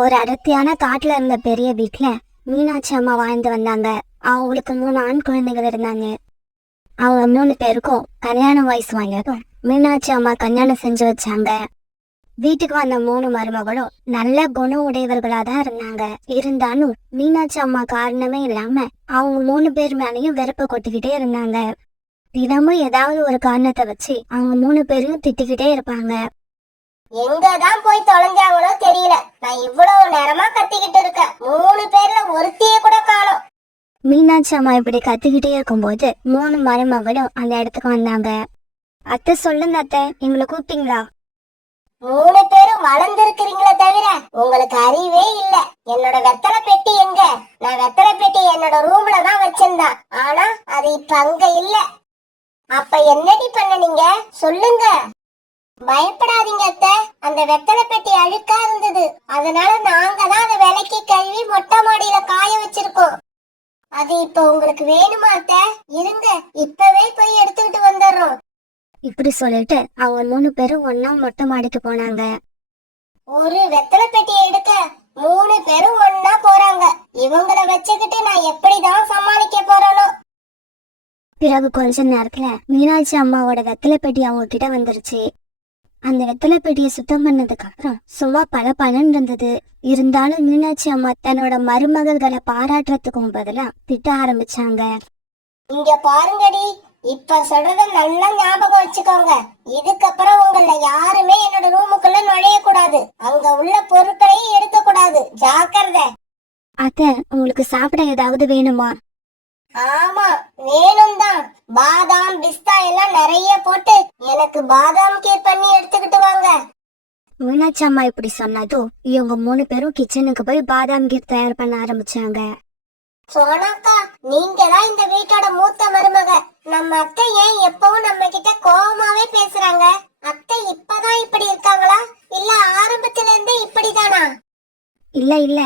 ஒரு அடர்த்தியான காட்டுல இருந்த பெரிய வீட்டுல மீனாட்சி அம்மா வாழ்ந்து வந்தாங்க. அவங்களுக்கு 3 ஆண் குழந்தைகள் இருந்தாங்க. அவங்க 3 பேருக்கும் கல்யாண வயசு வாங்கியதும் மீனாட்சி அம்மா கல்யாணம் செஞ்சு வச்சாங்க. வீட்டுக்கு வந்த 3 மருமகளும் நல்ல குணம் உடையவர்களா தான் இருந்தாங்க. இருந்தாலும் மீனாட்சி அம்மா காரணமே இல்லாம அவங்க 3 பேர் மேலேயும் வெறுப்பை கொட்டிக்கிட்டே இருந்தாங்க. தினமும் ஏதாவது ஒரு காரணத்தை வச்சு அவங்க 3 பேரையும் திட்டிக்கிட்டே இருப்பாங்க. எங்கதான் போய் தொலைஞ்சாங்களோ தெரியல. நான் இவ்வளவு நேரமா கத்திக்கிட்டு இருக்கேன், 3 பேர்ல ஒருத்திய கூட காணோம். மீனாட்சி அம்மா இப்படி கத்திக்கிட்டே இருக்கும்போது 3 மருமகளும் அந்த இடத்துக்கு வந்தாங்க. அத்தை சொல்லுங்க அத்தை, எங்களை கூப்பிட்டீங்களா? 3 பேரும் வளர்ந்துருக்கிறீங்களே தவிர உங்களுக்கு அறிவே இல்ல. என்னோட வெத்தலை பெட்டி எங்க? நான் வெத்தலை பெட்டி என்னோட ரூம்ல தான் வச்சிருந்தேன். ஆனா அது இப்ப அங்க இல்ல. அப்ப என்னடி பண்ணீங்க சொல்லுங்க. பயப்படாதீங்க அத்தை, அந்த வெத்தலை பெட்டி அழுக்கா இருந்தது. அதனால நாங்க தான் அதை விலைக்கு கழுவி மொட்டை மாடியில காய வச்சிருக்கோம். அது இப்ப உங்களுக்கு வேணுமா அத்தை? இருங்க, இப்பவே போய் எடுத்துக்கிட்டு வந்துடுறோம். இப்படி சொல்லிட்டு அவங்க 3 பேரும் ஒன்னா மொட்டை மாடிக்கு போனாங்க. ஒரு வெத்தலை பெட்டியை எடுக்க 3 பேரும் ஒன்னா போறாங்க. இவங்கள வச்சுக்கிட்டு நான் எப்படிதான் சமாளிக்க போறேனோ. பிறகு கொஞ்ச நேரத்துல மீனாட்சி அம்மாவோட வெத்தலை பெட்டி அவங்க கிட்ட வந்துருச்சு. அந்த வெத்தலை பெட்டியை சுத்தம் பண்ணதுக்கு அப்புறம் சும்மா பலன்னு இருந்தது. இருந்தாலும் மீனாட்சி அம்மா தன்னோட மருமகள்களை பாராட்டுறதுக்கும் பதிலா திட்ட ஆரம்பிச்சாங்க. இங்க பாருங்கடி, இப்ப சொல்றத நல்லா ஞாபகம் வச்சுக்கோங்க. இதுக்கப்புறம் உங்கள யாருமே என்னோட ரூமுக்குள்ள நுழைய கூடாது. அங்க உள்ள பொருட்களையும் எடுக்க கூடாது. ஜாக்கிரதை. அத்தை, உங்களுக்கு சாப்பிட ஏதாவது வேணுமா? ஆமா, வேணும் தான். பாதாம் பிஸ்தா எல்லாம் நிறைய போட்டு எனக்கு பாதாம் கீர் பண்ணி எடுத்துக்கிட்டு வாங்க. மீனாட்சி அம்மா இப்படி சொன்னதும் இவங்க 3 பேரும் கிச்சனுக்கு போய் பாதாம் கீர் தயார் பண்ண ஆரம்பிச்சாங்க. சோனாக்கா, நீங்க தான் இந்த வீட்டோட மூத்த மருமக. நம்ம அத்தை ஏன் எப்பவும் நம்ம கிட்ட கோவமாவே பேசுறாங்க? அத்தை இப்பதான் இப்படி இருக்காங்களா, இல்ல ஆரம்பத்துல இருந்தே இப்படிதானா? இல்ல,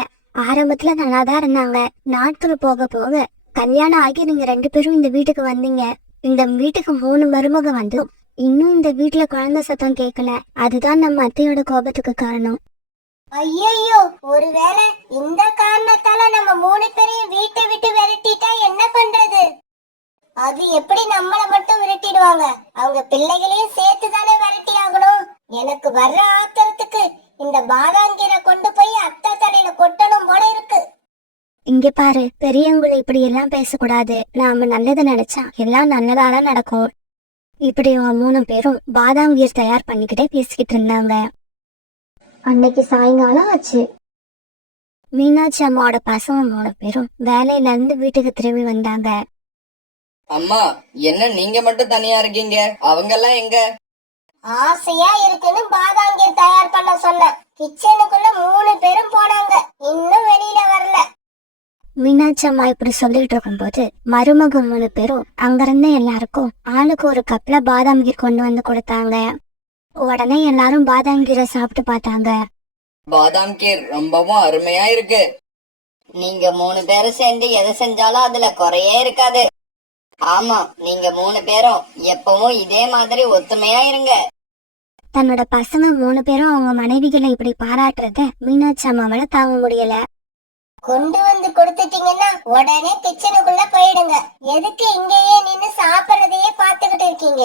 ஆரம்பத்துல நல்லாதான் இருந்தாங்க. நாட்கள் போக போக கல்யாணம் ஆகி நீங்க 2 பேரும் இந்த வீட்டுக்கு வந்தீங்க. இந்த வீட்டுக்கு 3 மருமக வந்து இன்னும் இந்த வீட்டுல குழந்தை சத்தம் கேட்கல. அதுதான் நம்ம அத்தையோட கோபத்துக்கு காரணம். ஐயோ, ஒருவேளை இந்த காரணத்தால நம்ம 3 பேரையும் வீட்டை விட்டு விரட்டிட்டா என்ன பண்றது? அது எப்படி நம்மள மட்டும் விரட்டிடுவாங்க? அவங்க பிள்ளைகளையும் சேர்த்து தானே விரட்டி ஆகணும். எனக்கு வர்ற ஆத்திரத்துக்கு இந்த பாதாங்கீரை கொண்டு போய் அத்தை தலையில கொட்டணும் போல இருக்கு. இங்க பாரு, பெரியவங்களை இப்படி எல்லாம் பேசக்கூடாது. நாம நல்லதை நினைச்சா எல்லாம் நல்லதாதான் நடக்கும். இப்படி 3 பேரும் பாதாம் கீர் தயார் பண்ணிக்கிட்டே பேசிக்கிட்டு இருந்தாங்க. அன்னைக்கு சாயங்காலம் ஆச்சு. மீனாட்சி அம்மாவோட பசங்க 3 பேரும் வேலையில இருந்து வீட்டுக்கு திரும்பி வந்தாங்க. அம்மா, என்ன நீங்க மட்டும் தனியா இருக்கீங்க? அவங்க எல்லாம் எங்க? ஆசையா இருக்குன்னு பாதாம் கீர் தயார் பண்ண சொன்னேன். கிச்சனுக்குள்ள 3 பேரும் போனாங்க, இன்னும் வெளியில வரல. மீனாட்சி அம்மா இப்படி சொல்லிட்டு இருக்கும்போது மருமக 3 பேரும் அங்கிருந்த எல்லாருக்கும் ஆளுக்கு ஒரு கப்ல பாதாம் கீர் கொண்டு வந்து கொடுத்தாங்க. உடனே எல்லாரும் பாதாம் கீரை சாப்பிட்டு பார்த்தாங்க. பாதாம் கீர் ரொம்பவும் அருமையா இருக்கு. நீங்க 3 பேரும் சேர்ந்து எதை செஞ்சாலும் அதுல குறையே இருக்காது. ஆமா, நீங்க 3 பேரும் எப்பவும் இதே மாதிரி ஒத்துமையா இருங்க. தன்னோட பசங்க 3 பேரும் அவங்க மனைவிகளை இப்படி பாராட்டுறத மீனாட்சி அம்மாவால தாங்க முடியல. கொண்டு வந்து கொடுத்துட்டீங்கன்னா உடனே கிச்சனுக்குள்ள போயிடுங்க. எதுக்கு இங்கேயே நின்னு சாப்பிடுறதையே பாத்துக்கிட்டு இருக்கீங்க?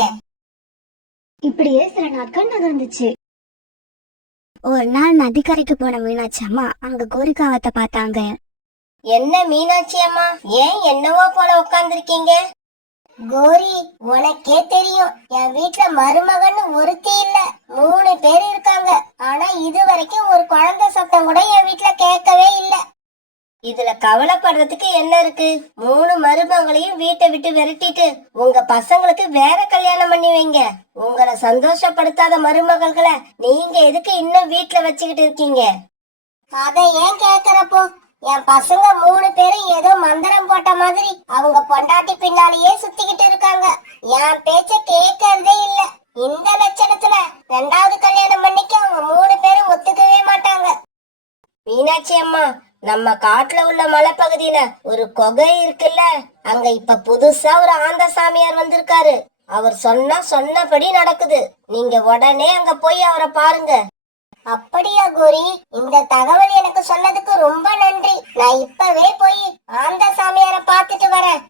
இப்படியே சில நாட்கள் நகர்ந்துச்சு. ஒரு நாள் நதிக்கரைக்கு போன மீனாட்சி அம்மா அங்க கோரிக்காவத்தை பார்த்தாங்க. என்ன மீனாட்சி அம்மா, ஏன் என்னவோ போல உட்கார்ந்துருக்கீங்க? கோரி, உனக்கே தெரியும் என் வீட்டுல மருமகன்னு ஒருத்தி இல்ல, 3 பேர் இருக்காங்க. ஆனா இது வரைக்கும் ஒரு குழந்தை சத்தம் கூட என் வீட்டுல கேட்கவே இல்ல. இதுல கவலைப்படுறதுக்கு என்ன இருக்கு? 3 மருமகளையும் வீட்டை விட்டு விரட்டிட்டு உங்க பசங்களுக்கு வேற கல்யாணம் பண்ணி வைங்க. உங்களை சந்தோஷப்படுத்தாத மருமகள்களை நீங்க எதுக்கு இன்னும் வீட்டுல வச்சுக்கிட்டு இருக்கீங்க? அதை ஏன் கேக்குறப்போ? என் பசங்க 3 பேரும் ஏதோ மந்திரம் போட்ட மாதிரி அவங்க பொண்டாட்டி பின்னாலேயே சுத்திக்கிட்டு இருக்காங்க. என் பேச்ச கேட்கறதே இல்ல. இந்த லட்சணத்துல 2வது கல்யாணம் பண்ணிக்க அவங்க 3 பேரும் ஒத்துக்கவே மாட்டாங்க. மீனாட்சி அம்மா, நம்ம காட்டுல உள்ள மலைப்பகுதியில ஒரு குகை இருக்குல்ல, அங்க இப்ப புதுசா ஒரு ஆந்த சாமியார் வந்திருக்காரு. அவர் சொன்னபடி நடக்குது. நீங்க உடனே அங்க போய் அவரை பாருங்க. அப்படியா கோரி? இந்த தகவல் எனக்கு சொன்னதுக்கு ரொம்ப நன்றி. நான் இப்பவே போய் ஆந்த சாமியார பாத்துட்டு வரேன்.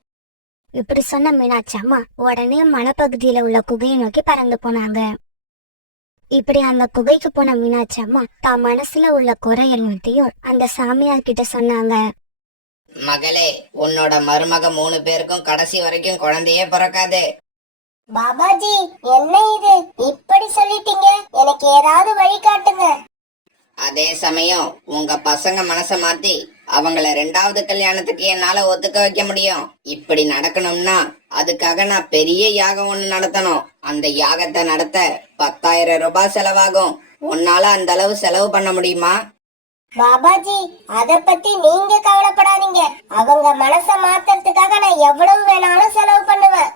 இப்படி சொன்ன மீனாட்சி அம்மா உடனே மலைப்பகுதியில உள்ள குகையை நோக்கி பறந்து போனாங்க. இப்படி அந்த குகைக்கு போன மீனாட்சி அம்மா தான் மனசுல உள்ள குறையத்தையும் அந்த சாமியார் கிட்ட சொன்னாங்க. மகளே, உன்னோட மருமக 3 பேருக்கும் கடைசி வரைக்கும் குழந்தையே பிறக்காது. பாபாஜி, என்ன இது இப்படி சொல்லிட்டீங்க? எனக்கு ஏதாவது வழி காட்டுங்க. அதே சமயம் உங்க பசங்க மனச மாத்தி அவங்கள 2வது கல்யாணத்துக்கு என்னால ஒத்துக்க வைக்க முடியும். இப்படி நடக்கணும்னா அதுக்காக நான் பெரிய யாகம் ஒண்ணு நடத்தணும். அந்த யாகத்தை நடத்த 10,000 ரூபாய் செலவாகும். உன்னால அந்த அளவு செலவு பண்ண முடியுமா? பாபாஜி, அத பத்தி நீங்க கவலைப்படாதீங்க. அவங்க மனச மாத்துறதுக்காக நான் எவ்வளவு வேணாலும் செலவு பண்ணுவேன்.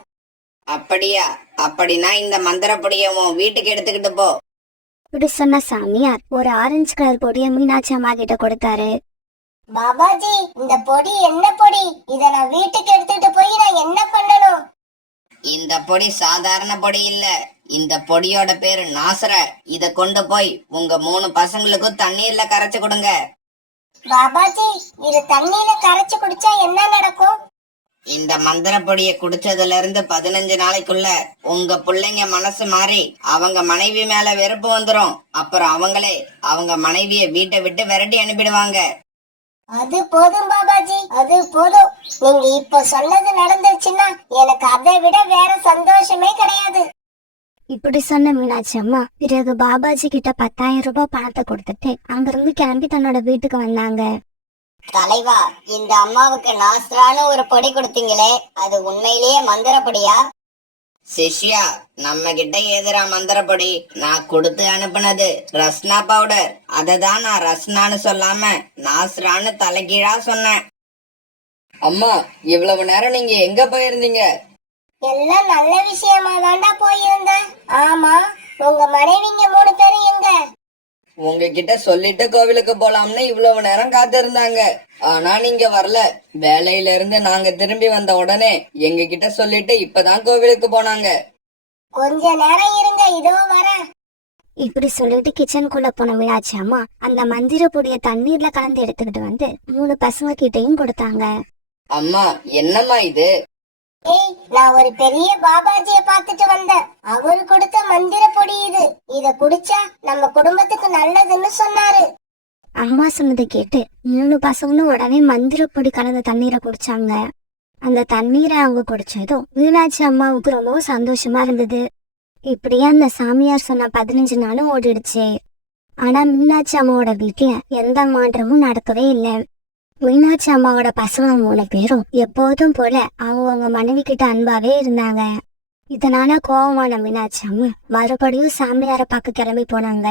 அப்படியா? அப்படின்னா இந்த மந்திர பொடியை உன் வீட்டுக்கு எடுத்துக்கிட்டு போ. இப்படி சொன்ன சாமியார் ஒரு ஆரஞ்சு கலர் பொடியை மீனாட்சி அம்மா கிட்ட கொடுத்தாரு. பாபாஜி, இந்த பொடி என்ன பொடி? இத நான் வீட்டுக்கு எடுத்துட்டு போய் நான் என்ன பண்ணணும்? இந்த பொடி சாதாரண பொடி இல்ல. இந்த பொடியோட பேரு நாசர. இத கொண்டு போய் உங்க 3 பசங்களுக்கும் தண்ணீர்ல கரைச்சு கொடுங்க. பாபாஜி, இது தண்ணியில கரைச்சு குடிச்சா என்ன நடக்கும்? இந்த மந்திர பொடியை குடிச்சதுல இருந்து 15 நாளைக்குள்ள உங்க பிள்ளைங்க மனசு மாறி அவங்க மனைவி மேல வெறுப்பு வந்துரும். அப்புறம் அவங்களே அவங்க மனைவிய வீட்டை விட்டு விரட்டி அனுப்பிடுவாங்க. அது போதும் பாபாஜி, அது போதும். நீங்க இப்ப சொன்னது நடந்துச்சுன்னா எனக்கு அதை விட வேற சந்தோஷமே கிடையாது. இப்படி சொன்ன மீனாட்சி அம்மா பிறகு பாபாஜி கிட்ட 10,000 ரூபாய் பணத்தை கொடுத்துட்டு அங்கிருந்து கிளம்பி தன்னோட வீட்டுக்கு வந்தாங்க. தலைவா, இந்த அம்மாவுக்கு நாஸ்ரான்னு ஒரு பொடி கொடுத்தீங்களே, அது உண்மையிலேயே மந்திர பொடியா? சிஷ்யா, நம்ம கிட்ட ஏதுரா மந்திர பொடி? நான் கொடுத்து அனுப்புனது ரஸ்னா பவுடர். அததான் நான் ரஸ்னான்னு சொல்லாம நாஸ்ரான்னு தலைகீழா சொன்னேன். அம்மா, இவ்வளவு நேரம் நீங்க எங்க போயிருந்தீங்க? எல்லாம் நல்ல விஷயமா தாண்டா போயிருந்தேன். ஆமா, உங்க மனைவிங்க 3 பேரும் எங்க? உங்ககிட்ட சொல்லிட்டு கோவிலுக்கு போலாம்னு இவ்வளவு நேரம் காத்திருந்தாங்க. ஆனா நீங்க வரல. வேலையில இருந்து நாங்க திரும்பி வந்த உடனே எங்க கிட்ட சொல்லிட்டு இப்பதான் கோவிலுக்கு போனாங்க. கொஞ்ச நேரம் இருங்க, இதோ வரேன். இப்படி சொல்லிட்டு கிச்சனுக்குள்ள போன மீனாட்சி அம்மா அந்த மந்திர பொடிய தண்ணீர்ல கலந்து எடுத்துக்கிட்டு வந்து 3 பசங்க கிட்டையும் கொடுத்தாங்க. அம்மா, என்னம்மா இது? ஏய், நான் ஒரு பெரிய பாபாஜிய பாத்துட்டு வந்தேன். அவரு கொடுத்த மந்திர பொடி இது. இத குடிச்சா நம்ம குடும்பத்துக்கு நல்லதுன்னு சொன்னாரு. அம்மா சொன்னதை கேட்டு 3 பசங்களும் உடனே மந்திர பொடி கலந்த தண்ணீரை குடிச்சாங்க. அந்த தண்ணீரை அவங்க குடிச்சதும் மீனாட்சி அம்மாவுக்கு ரொம்பவும் சந்தோஷமா இருந்தது. இப்படியே அந்த சாமியார் சொன்ன 15 நாளும் ஓடிடுச்சு. ஆனா மீனாட்சி அம்மாவோட வீட்டுல எந்த மாற்றமும் நடக்கவே இல்லை. மீனாட்சி அம்மாவோட பசங்க 3 பேரும் எப்போதும் போல அவங்க மனைவி கிட்ட அன்பாவே இருந்தாங்க. இதனால கோபமான மீனாட்சி அம்மா மறுபடியும் சாமியார பார்க்க கிளம்பி போனாங்க.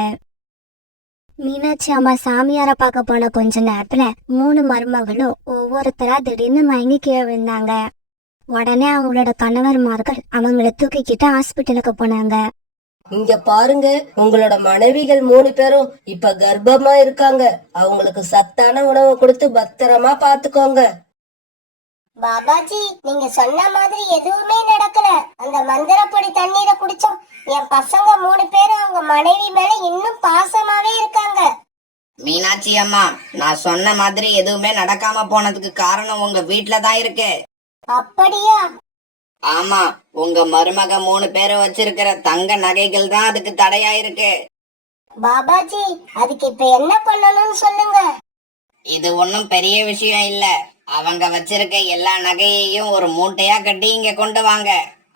மீனாட்சி அம்மா சாமியார பார்க்க போன கொஞ்ச நேரத்துல 3 மருமகளும் ஒவ்வொருத்தரா திடீர்னு மயங்கி கீழே விழுந்தாங்க. உடனே அவங்களோட கணவர்மார்கள் அவங்கள தூக்கிக்கிட்டு ஹாஸ்பிட்டலுக்கு போனாங்க. இங்க பாருங்க, உங்களோட மனைவிகள் 3 பேரும் இப்ப கர்ப்பமா இருக்காங்க. அவங்களுக்கு சத்தான உணவு கொடுத்து பத்திரமா பாத்துக்கோங்க. பாபாஜி, நீங்க சொன்ன மாதிரி எதுவுமே நடக்கல. அந்த மந்திர பொடி தண்ணீரை குடிச்சோம். என் பசங்க 3 பேரும் அவங்க மனைவி மேல இன்னும் பாசமாவே இருக்காங்க. மீனாட்சி அம்மா, நான் சொன்ன மாதிரி எதுவுமே நடக்காம போனதுக்கு காரணம் உங்க வீட்டுல தான் இருக்கு. அப்படியா? ஆமா, உங்க மருமக 3 பேரும் வச்சிருக்கிற தங்க நகைகள் தான் அதுக்கு தடையா இருக்கு. பாபாஜி, அதுக்கு இப்ப என்ன பண்ணணும்னு சொல்லுங்க. இது ஒன்னும் பெரிய விஷயம் இல்ல. அவங்க வச்சிருக்க எல்லா நகையையும் ஒரு மூட்டையா கட்டி இங்க கொண்டு வாங்க.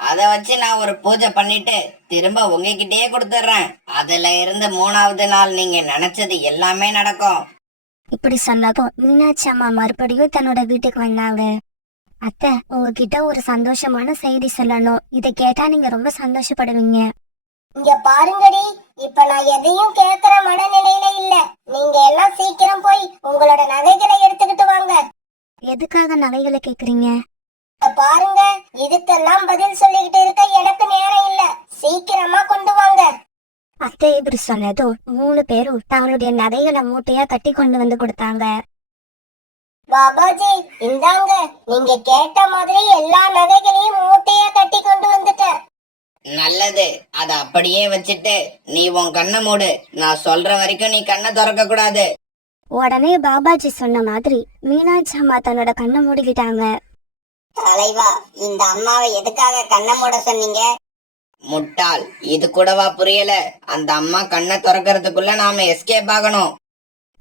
அத வச்சு நான் ஒரு பூஜை பண்ணிட்டு திரும்ப உங்ககிட்டயே கொடுத்துறேன். அதுல இருந்து 3வது நாள் நீங்க நினைச்சது எல்லாமே நடக்கும். இப்படி சொன்னதும் மீனாட்சி அம்மா மறுபடியும் தன்னோட வீட்டுக்கு வந்தாங்க. அத்தை, உங்ககிட்ட ஒரு சந்தோஷமான செய்தி சொல்லணும். இதை கேட்டா நீங்க ரொம்ப சந்தோஷப்படுவீங்க. இங்க பாருங்கடி, இப்ப நான் எதையும் கேக்குற மனநிலையில இல்ல. நீங்க எல்லாம் சீக்கிரம் போய் உங்களோட நகைகளை எடுத்துக்கிட்டு வாங்க. எதுக்காக நகைகளை கேக்குறீங்க? இங்க பாருங்க, இதுக்கெல்லாம் பதில் சொல்லிக்கிட்டு இருக்க எனக்கு நேரம் இல்ல. சீக்கிரமா கொண்டு வாங்க. அத்தை இப்படி சொன்னதும் 3 பேரும் தங்களுடைய நகைகளை மூட்டையா கட்டி கொண்டு வந்து கொடுத்தாங்க. பாபாஜி, இந்தாங்க, நீங்க கேட்ட மாதிரி எல்லா நகைகளையும் மூட்டையா கட்டி கொண்டு வந்துட்டேன். நல்லது. அத அப்படியே வச்சுட்டு நீ உன் கண்ணை மூடு. நான் சொல்ற வரைக்கும் நீ கண்ணை திறக்க கூடாது. உடனே பாபாஜி சொன்ன மாதிரி மீனாட்சி அம்மா தன்னோட கண்ணை மூடிக்கிட்டாங்க. தலைவா, இந்த அம்மாவை எதுக்காக கண்ணை மூட சொன்னீங்க? முட்டாள், இது கூடவா புரியல? அந்த அம்மா கண்ணை திறக்கிறதுக்குள்ள நாம எஸ்கேப் ஆகணும்.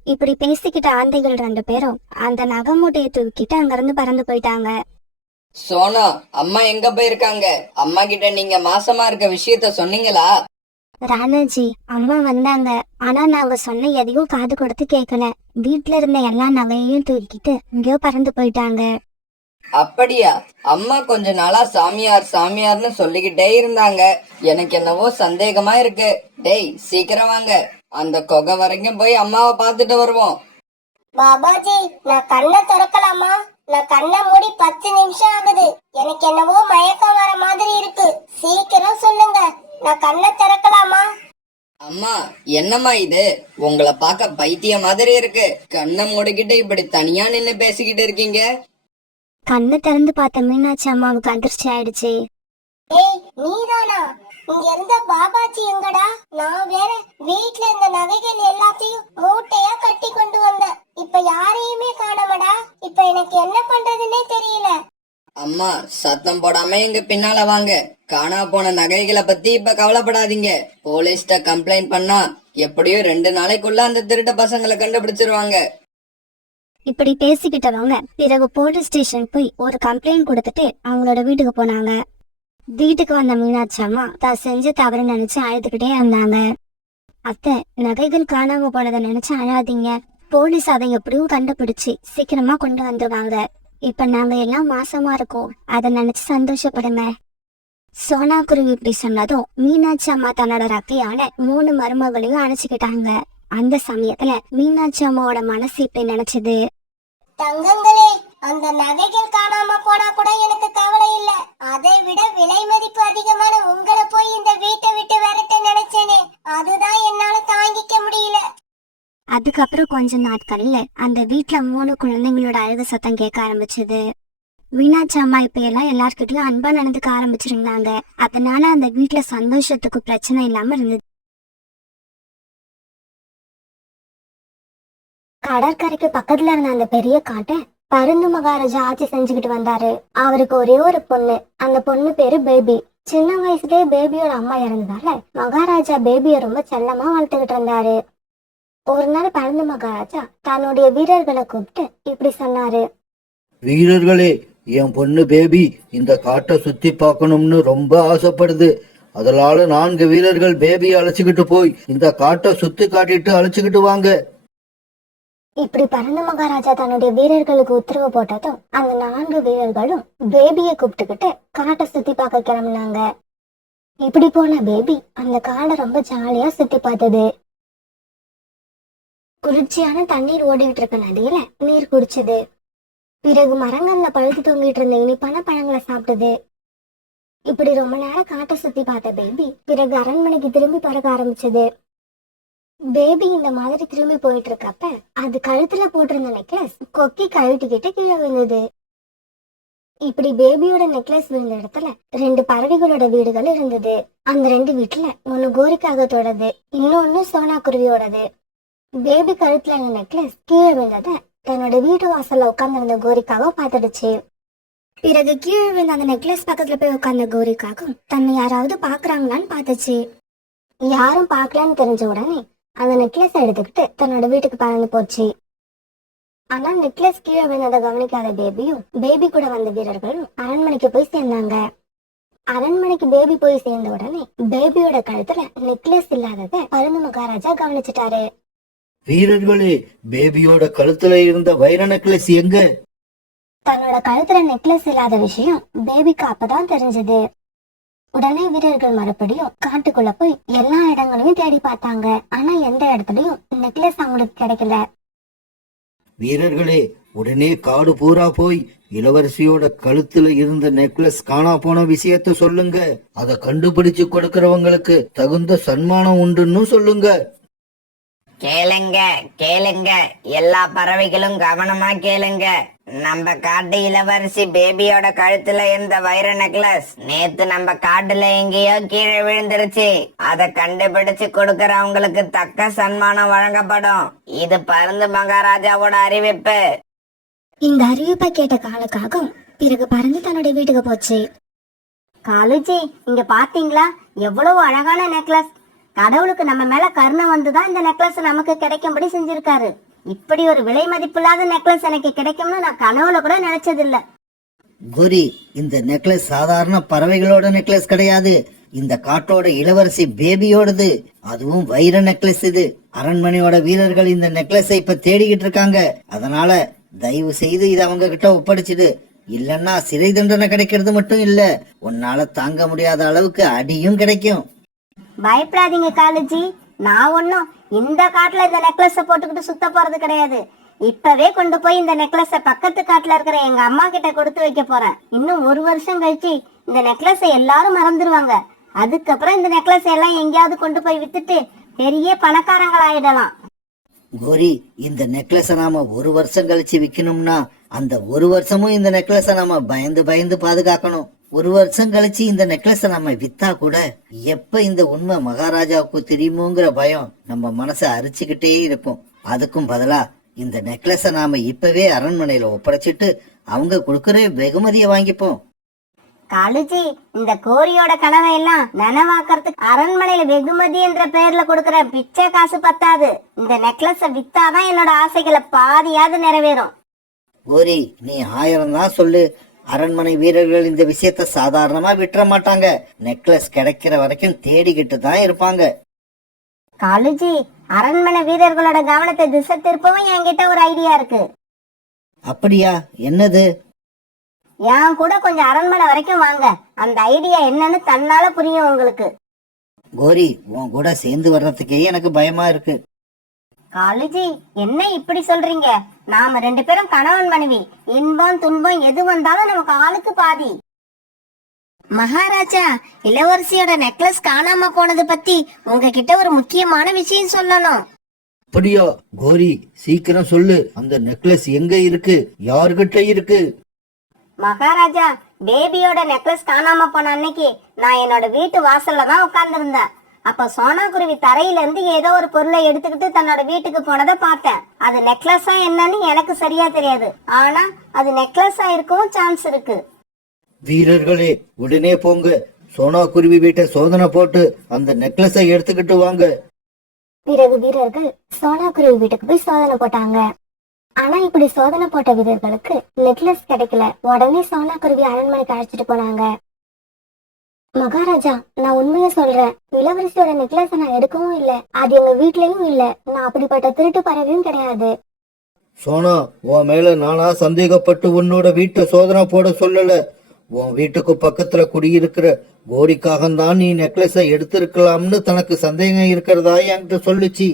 இப்படி பேசிக்கிட்ட ஆந்தைகள் 2 பேரும் அந்த நகமூட்டையை தூக்கிட்டு அங்கிருந்து பறந்து போயிட்டாங்க. சோனா, அம்மா எங்க போயிருக்காங்க? அம்மா கிட்ட நீங்க மாசமா இருக்க விஷயத்த சொன்னீங்களா? ராணாஜி, அம்மா வந்தாங்க. ஆனா நாங்க சொன்ன எதையும் காது கொடுத்து கேட்கல. வீட்டுல இருந்த எல்லா நகையையும் தூக்கிட்டு இங்கேயோ பறந்து போயிட்டாங்க. அப்படியா? அம்மா கொஞ்ச நாளா சாமியார் சாமியார்னு சொல்லிக்கிட்டே இருந்தாங்க. எனக்கு என்னவோ சந்தேகமா இருக்கு. டேய், சீக்கிரம் வாங்க, அந்த குகை வரைக்கும் போய் அம்மாவை பார்த்துட்டு வருவோம். பாபாஜி, நான் கண்ணை திறக்கலாமா? நான் கண்ணை மூடி 10 நிமிஷம் ஆகுது. எனக்கு என்னவோ மயக்கம் வர மாதிரி இருக்கு. சீக்கிரம் சொல்லுங்க, நான் கண்ணை திறக்கலாமா? அம்மா, என்னம்மா இது? உங்களை பார்க்க பைத்திய மாதிரி இருக்கு. கண்ணை மூடிக்கிட்டு இப்படி தனியா நின்னு பேசிக்கிட்டு இருக்கீங்க. கண்ணு திறந்து பார்த்த மீனாட்சி அம்மாவுக்கு அதிர்ச்சி ஆயிடுச்சு. ஏய், நீதானா? இங்க இருந்த பாபாஜி எங்கடா? நான் வேற வீட்ல இருந்த நகைகள் எல்லாத்தையும் மூட்டையா கட்டி கொண்டு வந்தேன். இப்ப யாரையுமே காணோமடா. இப்ப எனக்கு என்ன பண்றதுன்னே தெரியல. அம்மா, சத்தம் போடாம எங்க பின்னால வாங்க. காணா போன நகைகளை பத்தி இப்ப கவலைப்படாதீங்க. போலீஸ்ட கம்ப்ளைண்ட் பண்ணா எப்படியும் 2 நாளைக்குள்ள அந்த திருட்ட பசங்களை கண்டுபிடிச்சிருவாங்க. இப்படி பேசிக்கிட்டவங்க பிறகு போலீஸ் ஸ்டேஷன் போய் ஒரு கம்ப்ளைண்ட் கொடுத்துட்டு அவங்களோட வீட்டுக்கு போனாங்க. வீட்டுக்கு வந்த மீனாட்சி அம்மா தான் செஞ்ச தவறு நினைச்சு அழுதுகிட்டே இருந்தாங்க. அத்தை, நகைகள் காணாம போனதை நினைச்சு அழாதீங்க. போலீஸ் அதை எப்படியும் கண்டுபிடிச்சு சீக்கிரமா கொண்டு வந்துருவாங்க. இப்ப நாங்க எல்லாம் மாசமா இருக்கோம், அதை நினைச்சு சந்தோஷப்படுங்க. சோனா குருவி இப்படி சொன்னதும் மீனாட்சி அம்மா தன்னோட ரக்கையான 3 மருமகளையும் அணைச்சுக்கிட்டாங்க. அந்த சமயத்துல மீனாட்சி அம்மாவோட மனசு இப்படி நினைச்சது. தங்கங்களே, அந்த நகைகள் காணாம போனா கூட எனக்கு கவலை இல்ல. அதை விட விலை மதிப்பு அதிகமான உங்களை போய் இந்த வீட்டை விட்டு விரட்ட நினைச்சேனே, அதுதான் என்னால தாங்கிக்க முடியல. அதுக்கப்புறம் கொஞ்ச நாட்கள்ல அந்த வீட்டுல 3 குழந்தைங்களோட அழுக சத்தம் கேட்க ஆரம்பிச்சது. மீனாட்சி அம்மா இப்ப எல்லாம் எல்லார்கிட்டயும் அன்பா நடந்துக்க ஆரம்பிச்சிருந்தாங்க. அதனால அந்த வீட்டுல சந்தோஷத்துக்கு பிரச்சனை இல்லாம இருந்தது. கடற்கரைக்கு பக்கத்துல இருந்த அந்த பெரிய காட்டை பருந்து மகாராஜா ஆட்சி செஞ்சுக்கிட்டு வந்தாரு. அவருக்கு ஒரே ஒரு பொண்ணு. அந்த பொண்ணு பேரு பேபி. சின்ன வயசுலயே பேபியோட அம்மா இறந்ததால மகாராஜா பேபிய ரொம்ப செல்லமா வளர்த்துக்கிட்டு இருந்தாரு. ஒரு நாள் பருந்து மகாராஜா தன்னுடைய வீரர்களை கூப்பிட்டு இப்படி சொன்னாரு. வீரர்களே, என் பொண்ணு பேபி இந்த காட்டை சுத்தி பார்க்கணும்னு ரொம்ப ஆசைப்படுது. அதனால 4 வீரர்கள் பேபியை அழைச்சுக்கிட்டு போய் இந்த காட்டை சுத்தி காட்டிட்டு அழைச்சுக்கிட்டு வாங்க. இப்படி பருந்து மகாராஜா தன்னுடைய வீரர்களுக்கு உத்தரவு போட்டதும் அந்த 4 வீரர்களும் பேபியை கூப்பிட்டுக்கிட்டு காட்டை சுத்தி பார்க்க கிளம்புனாங்க. இப்படி போன பேபி அந்த காடை ரொம்ப ஜாலியா சுத்தி பார்த்தது. குளிர்ச்சியான தண்ணீர் ஓடிட்டு இருக்க நதியில நீர் குடிச்சது. பிறகு மரங்கள்ல பழுத்து தொங்கிட்டு இருந்த இனிப்பான பழங்களை சாப்பிட்டது. இப்படி ரொம்ப நேரம் காட்டை சுத்தி பார்த்த பேபி பிறகு அரண்மனைக்கு திரும்பி பறக்க ஆரம்பிச்சது. பேபி இந்த மாதிரி திரும்பி போயிட்டு இருக்கப்ப அது கழுத்துல போட்டிருந்த நெக்லஸ் கொக்கி கழட்டிக்கிட்டு கீழே விழுந்தது. இப்படி பேபியோட நெக்லஸ் விழுந்த இடத்துல 2 பறவைகளோட வீடுகள் இருந்தது. அந்த 2 வீட்டுல ஒண்ணு கோரிக்காகத்தோடது, இன்னொன்னு சோனா குருவியோடது. பேபி கழுத்துல இருந்த நெக்லஸ் கீழே விழுந்தத தன்னோட வீட்டு வாசல்ல உட்கார்ந்திருந்த கோரிக்காக பாத்துடுச்சு. பிறகு கீழே விழுந்த அந்த நெக்லஸ் பக்கத்துல போய் உட்கார்ந்த கோரிக்காகும் தன்னை யாராவது பாக்குறாங்களான்னு பாத்துச்சு. யாரும் பாக்கலன்னு தெரிஞ்ச உடனே அந்த நெக்லஸ் எடுத்துக்கிட்டு தன்னோட வீட்டுக்கு பறந்து போச்சு. ஆனா நெக்லஸ் கீழே விழுந்ததை கவனிக்காத பேபியும் பேபி கூட வந்த வீரர்களும் அரண்மனைக்கு போய் சேர்ந்தாங்க. அரண்மனைக்கு பேபி போய் சேர்ந்த உடனே பேபியோட கழுத்துல நெக்லஸ் இல்லாதத பருந்து மகாராஜா கவனிச்சுட்டாரு. வீரர்களே, பேபியோட கழுத்துல இருந்த வைர நெக்லஸ் எங்க? தன்னோட கழுத்துல நெக்லஸ் இல்லாத விஷயம் பேபிக்கு அப்பதான் தெரிஞ்சது. உடனே வீரர்கள் மறுபடியும் காட்டுக்குள்ள போய் எல்லா இடங்களையும் தேடி பார்த்தாங்க. ஆனா எந்த இடத்துலயும் நெக்லஸ் அவங்களுக்கு கிடைக்கல. வீரர்களே, உடனே காடு பூரா போய் இளவரசியோட கழுத்துல இருந்த நெக்லஸ் காணா போன விஷயத்த சொல்லுங்க. அதை கண்டுபிடிச்சு கொடுக்கறவங்களுக்கு தகுந்த சன்மானம் உண்டுன்னு சொல்லுங்க. கேளுங்க கேளுங்க, எல்லா பறவைகளும் கவனமா கேளுங்க. நம்ம காட்டு இளவரசி பேபியோட கழுத்துல இருந்த வைர நெக்லஸ் நேத்து நம்ம காட்டுல எங்கேயோ கீழே விழுந்துருச்சு. அத கண்டுபிடிச்சு கொடுக்கறவங்களுக்கு தக்க சன்மானம் வழங்கப்படும். இது பருந்து மகாராஜாவோட அறிவிப்பு. இந்த அறிவிப்பை கேட்ட காலுக்காகவும் பிறகு பறந்து தன்னுடைய வீட்டுக்கு போச்சு. காலுஜி, இங்க பாத்தீங்களா எவ்வளவு அழகான நெக்லஸ். கடவுளுக்கு நம்ம மேல கருணை வந்துதான் இந்த நெக்லஸ் நமக்கு கிடைக்கும்படி செஞ்சிருக்காரு. இப்படி ஒரு விலை மதிப்பில்லாத நெக்லஸ் எனக்கு கிடைக்கும்னு நான் கனவுல கூட நினைச்சதில்ல. கோரி, இந்த நெக்லஸ் சாதாரண பறவைகளோட நெக்லஸ் கிடையாது. இந்த காட்டோட இளவரசி பேபியோடது. அதுவும் வைர நெக்லஸ். இது அரண்மனையோட வீரர்கள் இந்த நெக்லஸை இப்ப தேடிக்கிட்டு இருக்காங்க. அதனால தயவு செய்து இதை அவங்க கிட்ட ஒப்படைச்சிடு. இல்லன்னா சிறை தண்டனை கிடைக்கிறது மட்டும் இல்ல, உன்னால தாங்க முடியாத அளவுக்கு அடியும் கிடைக்கும். பயப்படாதீங்க காலுஜி, நான் ஒன்னும் இந்த காட்டுல இந்த நெக்லஸ போட்டுக்கிட்டு சுத்த போறது கிடையாது. இப்பவே கொண்டு போய் இந்த நெக்லஸ பக்கத்து காட்டுல இருக்கிற எங்க அம்மா கிட்ட கொடுத்து வைக்க போறேன். இன்னும் 1 வருஷம் கழிச்சு இந்த நெக்லஸ எல்லாரும் மறந்துடுவாங்க. அதுக்கப்புறம் இந்த நெக்லஸ் எல்லாம் எங்கேயாவது கொண்டு போய் வித்துட்டு பெரிய பணக்காரங்கள் ஆயிடலாம். கோரி, இந்த நெக்லஸ நாம 1 வருஷம் கழிச்சு விக்கணும்னா அந்த 1 வருஷமும் இந்த நெக்லஸ நாம பயந்து பயந்து பாதுகாக்கணும். 1 வருஷம் கழிச்சு இந்த நெக்லஸ நம்ம வித்தா கூட எப்ப இந்த உண்மை மகாராஜாவுக்கு தெரியுமோங்கிற பயம் நம்ம மனசை அரிச்சுக்கிட்டே இருக்கும். அதுக்கும் பதிலா இந்த நெக்லஸ நாம இப்பவே அரண்மனையில ஒப்படைச்சிட்டு அவங்க கொடுக்கற வெகுமதியை வாங்கிப்போம். காலுஜி, இந்த கோரியோட கனவை எல்லாம் நனவாக்குறதுக்கு அரண்மனையில வெகுமதி என்ற பெயர்ல கொடுக்கற பிச்சை காசு பத்தாது. இந்த நெக்லஸ வித்தாதான் என்னோட ஆசைகளை பாதியாவது நிறைவேறும். கோரி, நீ 1000 தான் சொல்லு, அரண்மனை வீரர்கள் இந்த விஷயத்த சாதாரணமா விட்டுற மாட்டாங்க. நெக்லஸ் கிடைக்கிற வரைக்கும் தேடிக்கிட்டு தான் இருப்பாங்க. காலுஜி, அரண்மனை வீரர்களோட கவனத்தை திசை திருப்பவும் என்கிட்ட ஒரு ஐடியா இருக்கு. அப்படியா? என்னது? என் கூட கொஞ்சம் அரண்மனை வரைக்கும் வாங்க. அந்த ஐடியா என்னன்னு தன்னால புரியும் உங்களுக்கு. கோரி, உன் கூட சேர்ந்து வர்றதுக்கே எனக்கு பயமா இருக்கு. காலுஜி, என்ன இப்படி சொல்றீங்க? நாம 2 பேரும் கணவன் மனைவி. இன்பம் துன்பம் எது வந்தாலும் நமக்கு ஆளுக்கு பாதி. மகாராஜா, இளவரசியோட நெக்லஸ் காணாம போனது பத்தி உங்ககிட்ட ஒரு முக்கியமான விஷயம் சொல்லணும். அப்படியா? கோரி, சீக்கிரம் சொல்லு. அந்த நெக்லஸ் எங்க இருக்கு? யார்கிட்ட இருக்கு? மகாராஜா, பேபியோட நெக்லஸ் காணாம போன அன்னைக்கு நான் என்னோட வீட்டு வாசல்ல தான் உட்கார்ந்து இருந்தேன். அப்ப சோனா குருவி தரையில இருந்து ஏதோ ஒரு பொருளை எடுத்துக்கிட்டு தன்னோட வீட்டுக்கு போனதை பார்த்தேன். அது நெக்லஸா என்னன்னு எனக்கு சரியா தெரியாது. ஆனா அது நெக்லஸா இருக்கவும் சான்ஸ் இருக்கு. வீரர்களே, உடனே போங்க. சோனா குருவி வீட்டை சோதனை போட்டு அந்த நெக்லஸை எடுத்துக்கிட்டு வாங்க. பிறகு வீரர்கள் சோனா குருவி வீட்டுக்கு போய் சோதனை போட்டாங்க. ஆனா இப்படி சோதனை போட்ட வீரர்களுக்கு நெக்லஸ் கிடைக்கல. உடனே சோனா குருவி அரண்மனைக்கு அழைச்சிட்டு போனாங்க. மகாராஜா, நான் உண்மையா சொல்றேன், இளவரசியோட நெக்லஸ் நான் எடுக்கவும் இல்ல, அது எங்க வீட்லயும் இல்ல. நான் அப்படிப்பட்ட திருட்டு பறவையும் கிடையாது. சோனா, உன் மேல நானா சந்தேகப்பட்டு உன்னோட வீட்டை சோதனை போட சொல்லல. உன் வீட்டுக்கு பக்கத்துல குடியிருக்கிற கோரிக்காகத்தான் நீ நெக்லஸை எடுத்திருக்கலாம்னு தனக்கு சந்தேகம் இருக்கிறதா என்கிட்ட சொல்லுச்சு.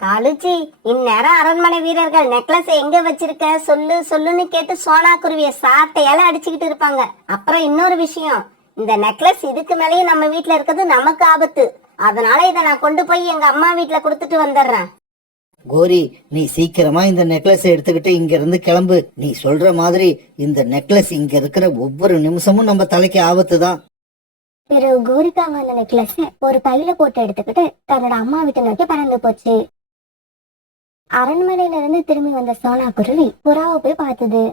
காலுஜி, இந்நேரம் அரண்மனை வீரர்கள் நெக்லஸ் எங்க வச்சிருக்க சொல்லு சொல்லுன்னு கேட்டு சோனா குருவிய சாட்டையால அடிச்சுக்கிட்டு இருப்பாங்க. அப்புறம் இன்னொரு விஷயம், இந்த நெக்லஸ் இதுக்கு மேலேயும் நம்ம வீட்டுல இருக்கிறது நமக்கு ஆபத்து. அதனால இதை நான் கொண்டு போய் எங்க அம்மா வீட்டுல கொடுத்துட்டு வந்துடுறேன். கோரி, நீ சீக்கிரமா இந்த நெக்லஸை எடுத்துக்கிட்டு இங்க இருந்து கிளம்பு. நீ சொல்ற மாதிரி இந்த நெக்லஸ் இங்க இருக்கிற ஒவ்வொரு நிமிஷமும் நம்ம தலைக்கு ஆபத்து தான். பிறகு கோரிக்காங்க அந்த நெக்லஸ் ஒரு பையில போட்டு எடுத்துக்கிட்டு தன்னோட அம்மா வீட்டை நோக்கி பறந்து போச்சு. அரண்மனையில இருந்து திரும்பி வந்த சோனா குருவி புறாவை போய் பார்த்தது.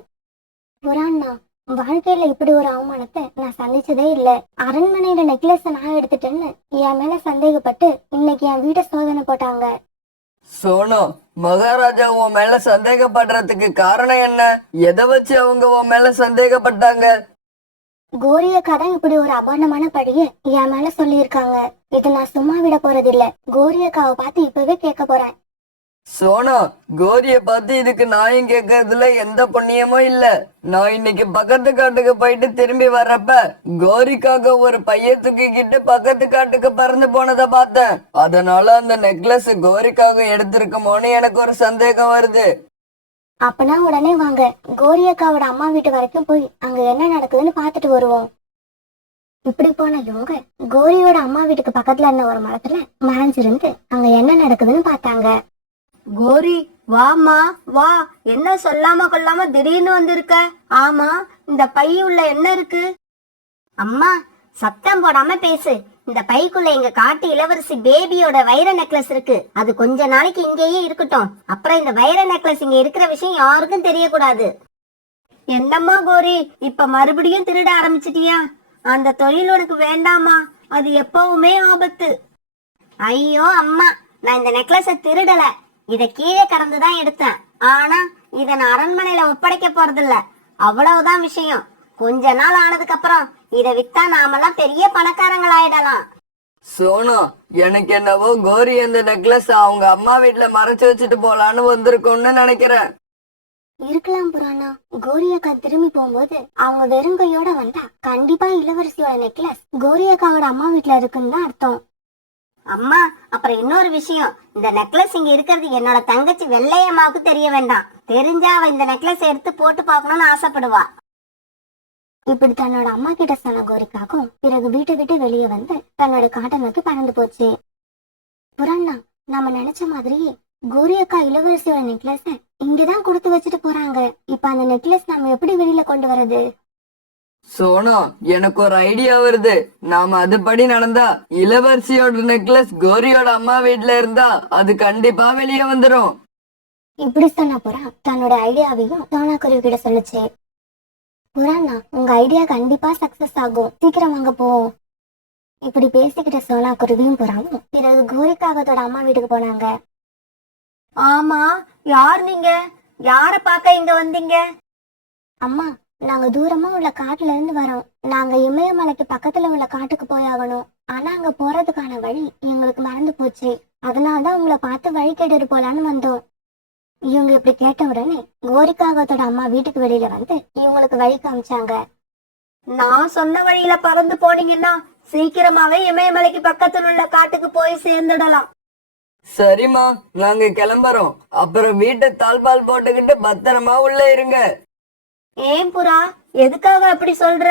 புறான்னா, வாழ்க்கையில இப்படி ஒரு அவமானத்தை நான் சந்திச்சதே இல்ல. அரண்மனையில நெக்லஸ் நான் எடுத்துட்டேன்னு என் மேல சந்தேகப்பட்டு இன்னைக்கு என் வீட்டை சோதனை போட்டாங்க. சோனு, மகாராஜா உன் மேல சந்தேகப்படுறதுக்கு காரணம் என்ன? எதை வச்சு அவங்க உன் மேல சந்தேகப்பட்டாங்க? கோரியக்கா தான் இப்படி ஒரு அபாண்டமான படிய என் மேல சொல்லியிருக்காங்க. இதை நான் சும்மா விட போறது இல்ல. கோரியக்காவை பார்த்து இப்பவே கேட்க போறேன். சோனா, கோரிய பார்த்து இதுக்கு நியாயம் கேட்கறதுல எந்த புண்ணியமும் இல்ல. நான் இன்னைக்கு பக்கத்து காட்டுக்கு போயிட்டு திரும்பி வர்றப்ப கோரிக்காக ஒரு பைய தூக்கிக்கிட்டு பக்கத்து காட்டுக்கு பறந்து போனதை பார்த்தேன். அதனால அந்த நெக்லஸ் கோரிக்காக எடுத்திருக்குமோன்னு எனக்கு ஒரு சந்தேகம் வருது. அப்பனா உடனே வாங்க, கோரியக்காவோட அம்மா வீட்டு வரைக்கும் போய் அங்க என்ன நடக்குதுன்னு பாத்துட்டு வருவோம். இப்படி போன இவங்க கோரியோட அம்மா வீட்டுக்கு பக்கத்துல இருந்த ஒரு மரத்துல மறைஞ்சிருந்து அங்க என்ன நடக்குதுன்னு பார்த்தாங்க. கோரி, வாமா வா. என்ன சொல்லாம கொள்ளாம திடீர்னு வந்திருக்க? ஆமா, இந்த பை உள்ள என்ன இருக்கு? அம்மா, சத்தம் போடாம பேசு. இந்த பைக்குள்ள எங்க காட்டு இளவரசி பேபியோட வைர நெக்லஸ் இருக்கு. அது கொஞ்ச நாளைக்கு இங்கேயே இருக்கட்டும். அப்புறம் இந்த வைர நெக்லஸ் இங்க இருக்கிற விஷயம் யாருக்கும் தெரியக்கூடாது. என்னம்மா கோரி, இப்ப மறுபடியும் திருட ஆரம்பிச்சிட்டியா? அந்த தொழில் உனக்கு வேண்டாமா? அது எப்பவுமே ஆபத்து. ஐயோ அம்மா, நான் இந்த நெக்லஸ திருடல. இத கீழே கடந்துதான் எடுத்தேன். ஆனா இத நான் அரண்மனையில ஒப்படைக்க போறதில்ல. அவ்வளவுதான் விஷயம். கொஞ்ச நாள் ஆனதுக்கு அப்புறம் இத வித்தா நாமெல்லாம் பெரிய பணக்காரங்கள் ஆயிடலாம். சோனா, எனக்கு என்னவோ கோரி அந்த நெக்லஸ் அவங்க அம்மா வீட்டுல மறைச்சு வச்சுட்டு போலான்னு வந்திருக்கோம்னு நினைக்கிறேன். இருக்கலாம் புராணா. கோரி அக்கா திரும்பி போகும்போது அவங்க வெறுங்கையோட வந்தா கண்டிப்பா இளவரசியோட நெக்லஸ் கோரி அக்காவோட அம்மா வீட்டுல இருக்குன்னு தான் அர்த்தம். அம்மா, அப்புறம் இன்னொரு விஷயம். இந்த நெக்லஸ் இங்க இருக்கிறது என்னோட தங்கச்சி வெள்ளையம்மாவுக்கு தெரிய வேண்டாம். தெரிஞ்சா அவ இந்த நெக்லஸ் எடுத்து போட்டு பார்க்கணும்னு ஆசைப்படுவா. இப்படி தன்னோட அம்மா கிட்ட சொன்ன கோரிக்காக்கும் பிறகு வீட்டை விட்டு வெளியே வந்து தன்னோட காட்டை நோக்கி பறந்து போச்சு. புராணா, நம்ம நினைச்ச மாதிரியே கோரி அக்கா இளவரசியோட நெக்லஸ இங்கதான் கொடுத்து வச்சுட்டு போறாங்க. இப்ப அந்த நெக்லஸ் நம்ம எப்படி வெளியில கொண்டு வரது? சோனா, எனக்கு ஒரு ஐடியா வருது. நாம அதுபடி நடந்தா இளவரசியோட நெக்லஸ் கோரியோட அம்மா வீட்டுல இருந்தா அது கண்டிப்பா வெளியே வந்துரும். இப்படி சொன்ன புறா தன்னோட ஐடியாவையும் சோனா குருவி கிட்ட சொல்லுச்சு. புராணா, உங்க ஐடியா கண்டிப்பா சக்சஸ் ஆகும். சீக்கிரம் வாங்க போவோம். இப்படி பேசிக்கிட்ட சோனா குருவியும் புறாவும் பிறகு கோரிக்காகத்தோட அம்மா வீட்டுக்கு போனாங்க. ஆமா, யார் நீங்க? யார பார்க்க இங்க வந்தீங்க? அம்மா, நாங்க தூரமா உள்ள காட்டுல இருந்து வரோம். நாங்க இமயமலைக்கு பக்கத்துல உள்ள காட்டுக்கு போயாகணும். ஆனா அங்க போறதுக்கான வழி எங்களுக்கு மறந்து போச்சு. அதனாலதான் உங்களை பார்த்து வழி கேட்டுட்டு போலான்னு வந்தோம். இவங்க இப்படி கேட்ட உடனே கோரிக்காகத்தோட அம்மா வீட்டுக்கு வெளியில வந்து இவங்களுக்கு வழி காமிச்சாங்க. நான் சொன்ன வழியில பறந்து போனீங்கன்னா சீக்கிரமாவே இமயமலைக்கு பக்கத்துல உள்ள காட்டுக்கு போய் சேர்ந்துடலாம். சரிம்மா, நாங்க கிளம்புறோம். அப்புறம் வீட்டை தாழ்பால் போட்டுக்கிட்டு பத்திரமா உள்ள இருங்க. ஏன் புறா, எதுக்காக அப்படி சொல்ற?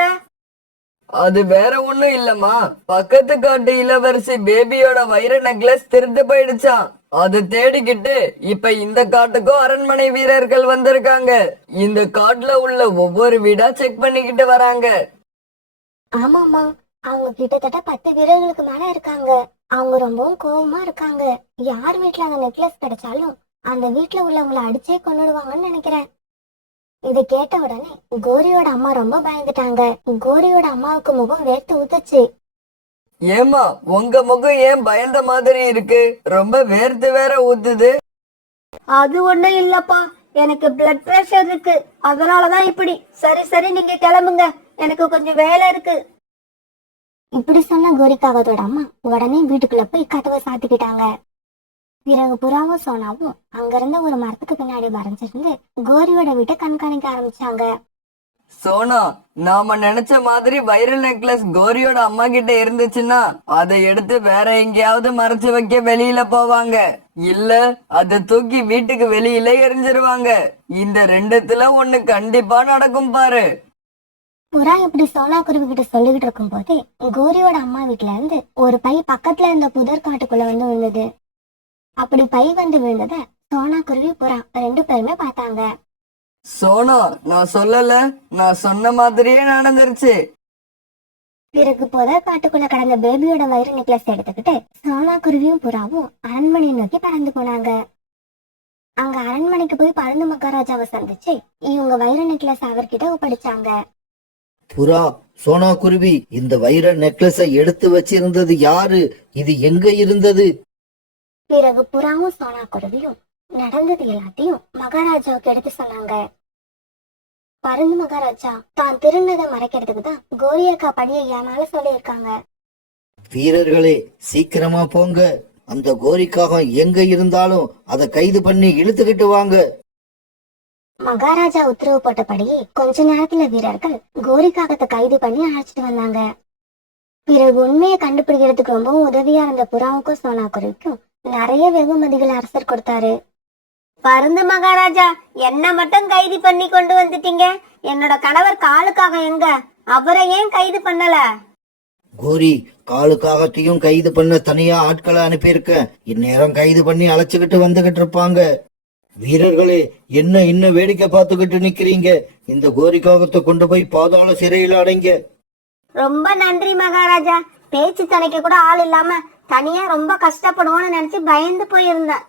அது வேற ஒண்ணும் இல்லம்மா. பக்கத்து காட்டு இளவரசி பேபியோட வைர நெக்லஸ் திருட்டு போயிடுச்சான். அதை தேடிக்கிட்டு இப்ப இந்த காட்டுக்கும் அரண்மனை வீரர்கள் வந்திருக்காங்க. இந்த காட்டுல உள்ள ஒவ்வொரு வீடா செக் பண்ணிக்கிட்டு வராங்க. ஆமாமா, அவங்க கிட்டத்தட்ட 10 வீரர்களுக்கு மேல இருக்காங்க. அவங்க ரொம்பவும் கோவமா இருக்காங்க. யார் வீட்டுல அந்த நெக்லஸ் கிடைச்சாலும் அந்த வீட்டுல உள்ளவங்களை அடிச்சே கொன்னுடுவாங்கன்னு நினைக்கிறேன். இதை கேட்ட உடனே கோரியோட அம்மா ரொம்ப பயந்துட்டாங்க. கோரியோட அம்மாவுக்கு முகம் வேர்த்து ஊத்துச்சு. ஏமா, உங்க முகம் ஏன் பயந்த மாதிரி இருக்கு? ரொம்ப வேர்த்து வேற ஊத்துது. அது ஒண்ணும் இல்லப்பா, எனக்கு பிளட் பிரஷர் இருக்கு, அதனாலதான் இப்படி. சரி சரி, நீங்க கிளம்புங்க, எனக்கு கொஞ்சம் வேலை இருக்கு. இப்படி சொன்ன கோரிக்காகத்தோட அம்மா உடனே வீட்டுக்குள்ள போய் கதவை சாத்திக்கிட்டாங்க. பிறகு புறாவும் சோனாவும் அங்கிருந்த ஒரு மரத்துக்கு பின்னாடி மறைஞ்சிருந்து கோரியோட வீட்டை கண்காணிக்க ஆரம்பிச்சாங்க. சோனா, நாம நினைச்ச மாதிரி வைரல் நெக்லஸ் கோரியோட அம்மா கிட்ட இருந்துச்சுன்னா அதை எடுத்து வேற எங்கேயாவது மறைச்சு வைக்க வெளியில போவாங்க. இல்ல அதை தூக்கி வீட்டுக்கு வெளியில எரிஞ்சிருவாங்க. இந்த ரெண்டுத்துல ஒண்ணு கண்டிப்பா நடக்கும் பாரு. புறா இப்படி சோனா குருவி கிட்ட சொல்லிக்கிட்டு இருக்கும் போதே கோரியோட அம்மா வீட்டுல இருந்து ஒரு பை பக்கத்துல இருந்த புதர் காட்டுக்குள்ள வந்து விழுந்தது. அப்படி பை வந்து விழுந்தத சோனா குருவி புறா 2 பேருமே பார்த்தாங்க. சோனா, நான் சொல்லல, நான் சொன்ன மாதிரியே நடந்துருச்சு. பிறகு புதர் காட்டுக்குள்ள கடந்த பேபியோட வைர நெக்லஸ் எடுத்துக்கிட்டு சோனா குருவியும் புறாவும் அரண்மனையை நோக்கி பறந்து போனாங்க. அங்க அரண்மனைக்கு போய் பருந்து மகாராஜாவை சந்திச்சு இவங்க வைர நெக்லஸ் அவர்கிட்ட ஒப்படைச்சாங்க. புறா, சோனா குருவி, இந்த வைர நெக்லஸை எடுத்து வச்சிருந்தது யாரு? இது எங்க இருந்தது? பிறகு புறாவும் சோனா குருவியும் நடந்தது எல்லாத்தையும் மகாராஜாவுக்கு எடுத்து சொன்னாங்க. பருந்து மகாராஜா தான் திருநதை மறைக்கிறதுக்கு தான் கோரியக்கா படியை ஏனால சொல்லியிருக்காங்க. வீரர்களே, சீக்கிரமா போங்க. அந்த கோரிக்காக எங்க இருந்தாலும் அதை கைது பண்ணி இழுத்துக்கிட்டு வாங்க. மகாராஜா உத்தரவு போட்டபடியே கொஞ்ச நேரத்துல வீரர்கள் கோரிக்காகத்தை கைது பண்ணி அழைச்சிட்டு வந்தாங்க. பிறகு உண்மையை கண்டுபிடிக்கிறதுக்கு ரொம்பவும் உதவியா இருந்த புறாவுக்கும் சோனா குருவிக்கும் நிறைய வெகுமதிகள் அரசர் கொடுத்தாரு. பருந்து மகாராஜா, என்ன மட்டும் கைது பண்ணி கொண்டு வந்துட்டீங்க. என்னோட கணவர் காலுக்காக எங்க? அவரை ஏன் கைது பண்ணல? கோரி காலுக்காகத்தையும் கைது பண்ண தனியா ஆட்களை அனுப்பியிருக்கேன். இந்நேரம் கைது பண்ணி அழைச்சுக்கிட்டு வந்துகிட்டு இருப்பாங்க. வீரர்களே, என்ன இன்னும் வேடிக்கை பார்த்துக்கிட்டு நிக்கிறீங்க? இந்த கோரிக்காகத்தை கொண்டு போய் பாதாள சிறையில் அடைங்க. ரொம்ப நன்றி மகாராஜா. பேச்சு துணைக்கு கூட ஆள் இல்லாம தனியா ரொம்ப கஷ்டப்படுவோம்னு நினைச்சு பயந்து போயிருந்தேன்.